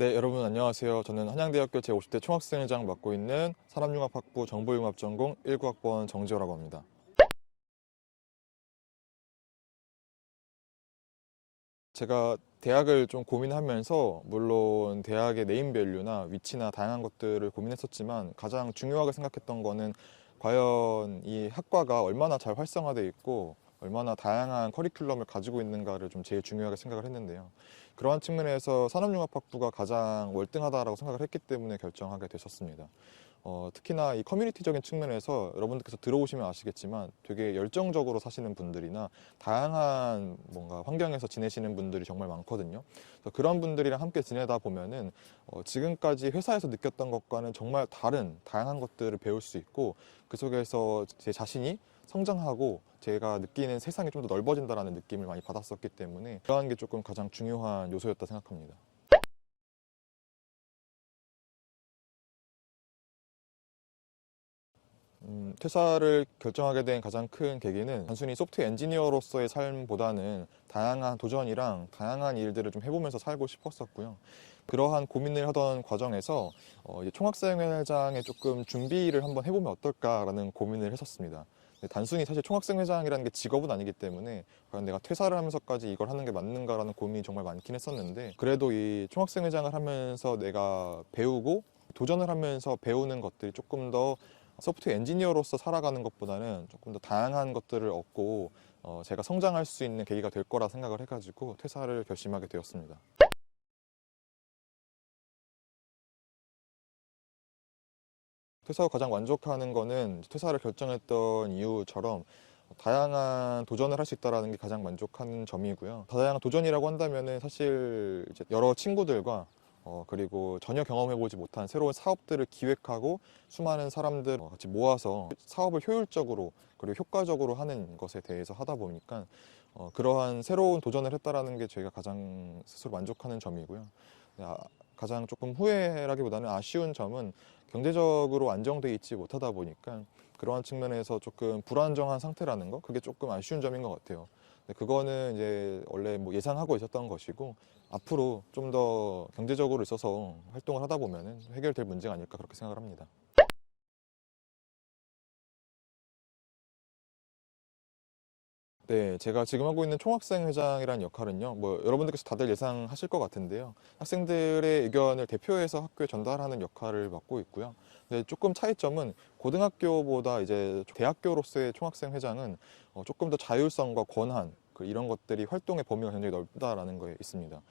네, 여러분 안녕하세요. 저는 한양대학교 제50대 총학생회장 맡고 있는 산업융합학부 정보융합전공 19학번 정지호라고 합니다. 제가 대학을 좀 고민하면서 물론 대학의 네임밸류나 위치나 다양한 것들을 고민했었지만 가장 중요하게 생각했던 거는 과연 이 학과가 얼마나 잘 활성화되어 있고 얼마나 다양한 커리큘럼을 가지고 있는가를 좀 제일 중요하게 생각을 했는데요. 그러한 측면에서 산업융합학부가 가장 월등하다라고 생각을 했기 때문에 결정하게 되셨습니다. 특히나 이 커뮤니티적인 측면에서 여러분들께서 들어오시면 아시겠지만 되게 열정적으로 사시는 분들이나 다양한 뭔가 환경에서 지내시는 분들이 정말 많거든요. 그래서 그런 분들이랑 함께 지내다 보면은 지금까지 회사에서 느꼈던 것과는 정말 다른 다양한 것들을 배울 수 있고 그 속에서 제 자신이 성장하고 제가 느끼는 세상이 좀 더 넓어진다라는 느낌을 많이 받았었기 때문에 그러한 게 조금 가장 중요한 요소였다 생각합니다. 퇴사를 결정하게 된 가장 큰 계기는 단순히 소프트웨어 엔지니어로서의 삶보다는 다양한 도전이랑 다양한 일들을 좀 해보면서 살고 싶었었고요. 그러한 고민을 하던 과정에서 이제 총학생회장에 조금 준비를 한번 해보면 어떨까라는 고민을 했었습니다. 근데 단순히 사실 총학생회장이라는 게 직업은 아니기 때문에 과연 내가 퇴사를 하면서까지 이걸 하는 게 맞는가라는 고민이 정말 많긴 했었는데 그래도 이 총학생회장을 하면서 내가 배우고 도전을 하면서 배우는 것들이 조금 더 소프트웨어 엔지니어로서 살아가는 것보다는 조금 더 다양한 것들을 얻고 제가 성장할 수 있는 계기가 될 거라 생각을 해가지고 퇴사를 결심하게 되었습니다. 퇴사 후 가장 만족하는 거는 퇴사를 결정했던 이유처럼 다양한 도전을 할 수 있다는 게 가장 만족한 점이고요. 다양한 도전이라고 한다면은 사실 이제 여러 친구들과 그리고 전혀 경험해보지 못한 새로운 사업들을 기획하고 수많은 사람들 같이 모아서 사업을 효율적으로 그리고 효과적으로 하는 것에 대해서 하다 보니까 그러한 새로운 도전을 했다라는 게 저희가 가장 스스로 만족하는 점이고요. 가장 조금 후회라기보다는 아쉬운 점은 경제적으로 안정돼 있지 못하다 보니까 그러한 측면에서 조금 불안정한 상태라는 거 그게 조금 아쉬운 점인 것 같아요. 근데 그거는 이제 원래 뭐 예상하고 있었던 것이고 앞으로 좀 더 경제적으로 있어서 활동을 하다 보면은 해결될 문제가 아닐까 그렇게 생각을 합니다. 네, 제가 지금 하고 있는 총학생 회장이라는 역할은요, 뭐 여러분들께서 다들 예상하실 것 같은데요. 학생들의 의견을 대표해서 학교에 전달하는 역할을 맡고 있고요. 근데 조금 차이점은 고등학교보다 이제 대학교로서의 총학생 회장은 조금 더 자율성과 권한, 이런 것들이 활동의 범위가 굉장히 넓다라는 거에 있습니다.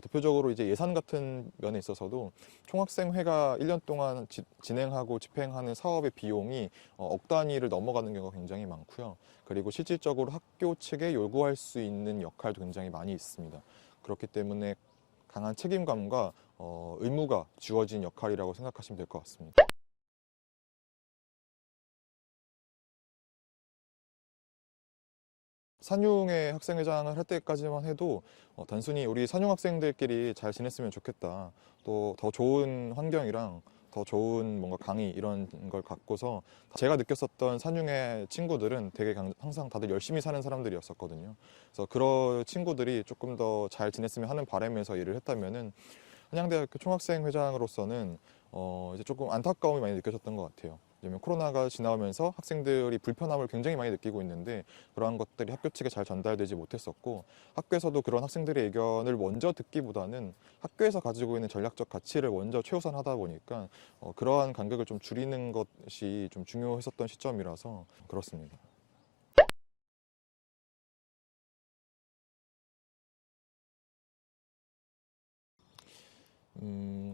대표적으로 이제 예산 같은 면에 있어서도 총학생회가 1년 동안 진행하고 집행하는 사업의 비용이 억 단위를 넘어가는 경우가 굉장히 많고요. 그리고 실질적으로 학교 측에 요구할 수 있는 역할도 굉장히 많이 있습니다. 그렇기 때문에 강한 책임감과 의무가 주어진 역할이라고 생각하시면 될 것 같습니다. 산용의 학생회장을 할 때까지만 해도 단순히 우리 산용 학생들끼리 잘 지냈으면 좋겠다. 또 더 좋은 환경이랑 더 좋은 뭔가 강의 이런 걸 갖고서 제가 느꼈었던 산용의 친구들은 되게 항상 다들 열심히 사는 사람들이었었거든요. 그래서 그런 친구들이 조금 더 잘 지냈으면 하는 바람에서 일을 했다면은 한양대학교 총학생회장으로서는 이제 조금 안타까움이 많이 느껴졌던 것 같아요. 왜냐면 코로나가 지나오면서 학생들이 불편함을 굉장히 많이 느끼고 있는데 그러한 것들이 학교 측에 잘 전달되지 못했었고 학교에서도 그런 학생들의 의견을 먼저 듣기보다는 학교에서 가지고 있는 전략적 가치를 먼저 최우선하다 보니까 그러한 간격을 좀 줄이는 것이 좀 중요했었던 시점이라서 그렇습니다.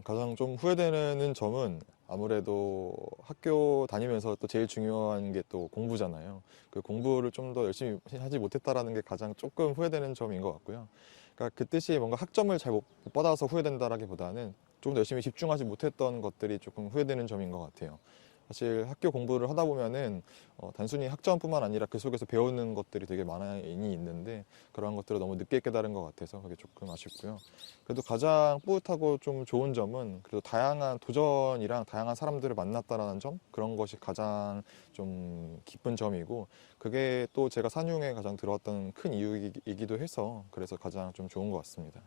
가장 좀 후회되는 점은 아무래도 학교 다니면서 또 제일 중요한 게 또 공부잖아요. 그 공부를 좀 더 열심히 하지 못했다라는 게 가장 조금 후회되는 점인 것 같고요. 그러니까 그 뜻이 뭔가 학점을 잘 못 받아서 후회된다라기보다는 좀 더 열심히 집중하지 못했던 것들이 조금 후회되는 점인 것 같아요. 사실 학교 공부를 하다 보면은 단순히 학점뿐만 아니라 그 속에서 배우는 것들이 되게 많이 있는데 그런 것들을 너무 늦게 깨달은 것 같아서 그게 조금 아쉽고요. 그래도 가장 뿌듯하고 좀 좋은 점은 그래도 다양한 도전이랑 다양한 사람들을 만났다라는 점 그런 것이 가장 좀 기쁜 점이고 그게 또 제가 산용에 가장 들어왔던 큰 이유이기도 해서 그래서 가장 좀 좋은 것 같습니다.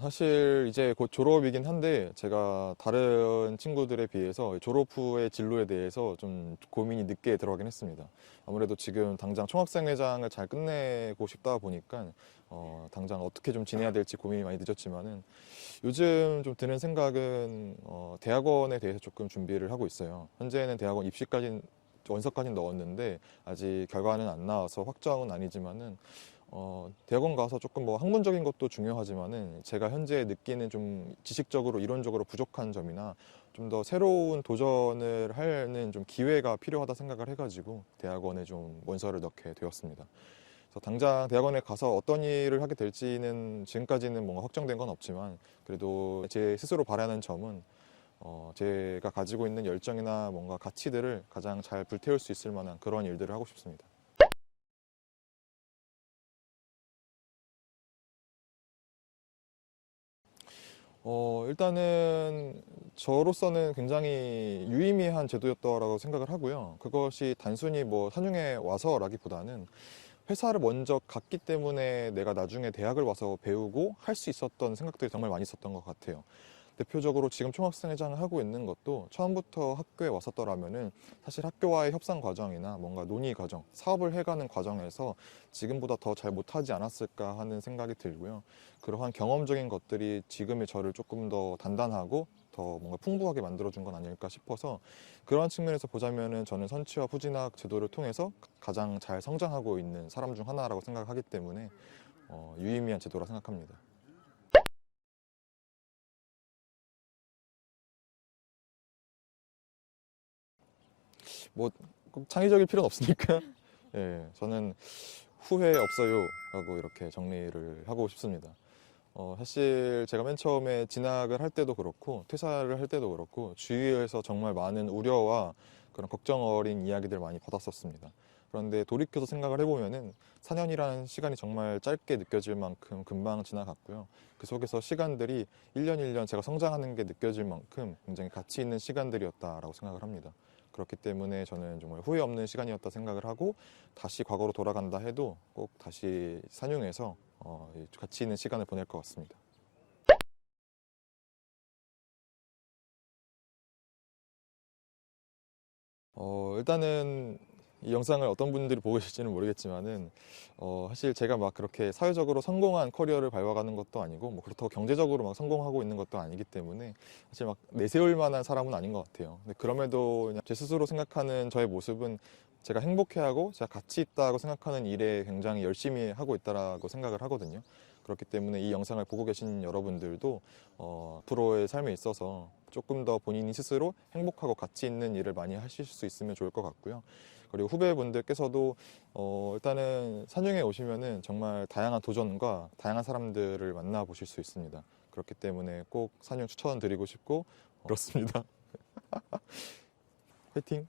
사실 이제 곧 졸업이긴 한데 제가 다른 친구들에 비해서 졸업 후의 진로에 대해서 좀 고민이 늦게 들어가긴 했습니다. 아무래도 지금 당장 총학생회장을 잘 끝내고 싶다 보니까 당장 어떻게 좀 지내야 될지 고민이 많이 늦었지만은 요즘 좀 드는 생각은 대학원에 대해서 조금 준비를 하고 있어요. 현재는 대학원 입시까지 원서까지 넣었는데 아직 결과는 안 나와서 확정은 아니지만은 대학원 가서 조금 뭐 학문적인 것도 중요하지만은 제가 현재 느끼는 좀 지식적으로 이론적으로 부족한 점이나 좀 더 새로운 도전을 하는 좀 기회가 필요하다 생각을 해가지고 대학원에 좀 원서를 넣게 되었습니다. 그래서 당장 대학원에 가서 어떤 일을 하게 될지는 지금까지는 뭔가 확정된 건 없지만 그래도 제 스스로 바라는 점은 제가 가지고 있는 열정이나 뭔가 가치들을 가장 잘 불태울 수 있을 만한 그런 일들을 하고 싶습니다. 일단은 저로서는 굉장히 유의미한 제도였다라고 생각을 하고요. 그것이 단순히 뭐 산용에 와서라기보다는 회사를 먼저 갔기 때문에 내가 나중에 대학을 와서 배우고 할 수 있었던 생각들이 정말 많이 있었던 것 같아요. 대표적으로 지금 총학생회장을 하고 있는 것도 처음부터 학교에 왔었더라면은 사실 학교와의 협상 과정이나 뭔가 논의 과정, 사업을 해가는 과정에서 지금보다 더 잘 못하지 않았을까 하는 생각이 들고요. 그러한 경험적인 것들이 지금의 저를 조금 더 단단하고 더 뭔가 풍부하게 만들어준 건 아닐까 싶어서 그런 측면에서 보자면은 저는 선취와 후진학 제도를 통해서 가장 잘 성장하고 있는 사람 중 하나라고 생각하기 때문에 유의미한 제도라 생각합니다. 뭐 꼭 창의적일 필요는 없으니까 예, 저는 후회 없어요 라고 이렇게 정리를 하고 싶습니다. 사실 제가 맨 처음에 진학을 할 때도 그렇고 퇴사를 할 때도 그렇고 주위에서 정말 많은 우려와 그런 걱정 어린 이야기들 많이 받았었습니다. 그런데 돌이켜서 생각을 해보면은 4년이라는 시간이 정말 짧게 느껴질 만큼 금방 지나갔고요. 그 속에서 시간들이 1년 1년 제가 성장하는 게 느껴질 만큼 굉장히 가치 있는 시간들이었다라고 생각을 합니다. 그렇기 때문에 저는 정말 후회 없는 시간이었다 생각을 하고 다시 과거로 돌아간다 해도 꼭 다시 산용해서 가치 있는 시간을 보낼 것 같습니다. 일단은 이 영상을 어떤 분들이 보고 계실지는 모르겠지만은 사실 제가 막 그렇게 사회적으로 성공한 커리어를 밟아가는 것도 아니고 뭐 그렇다고 경제적으로 막 성공하고 있는 것도 아니기 때문에 사실 막 내세울 만한 사람은 아닌 것 같아요. 근데 그럼에도 그냥 제 스스로 생각하는 저의 모습은 제가 행복해하고 제가 가치 있다고 생각하는 일에 굉장히 열심히 하고 있다라고 생각을 하거든요. 그렇기 때문에 이 영상을 보고 계신 여러분들도 앞으로의 삶에 있어서 조금 더 본인이 스스로 행복하고 가치 있는 일을 많이 하실 수 있으면 좋을 것 같고요. 그리고 후배분들께서도 일단은 산영에 오시면은 정말 다양한 도전과 다양한 사람들을 만나보실 수 있습니다. 그렇기 때문에 꼭 산영 추천드리고 싶고 그렇습니다. 화이팅!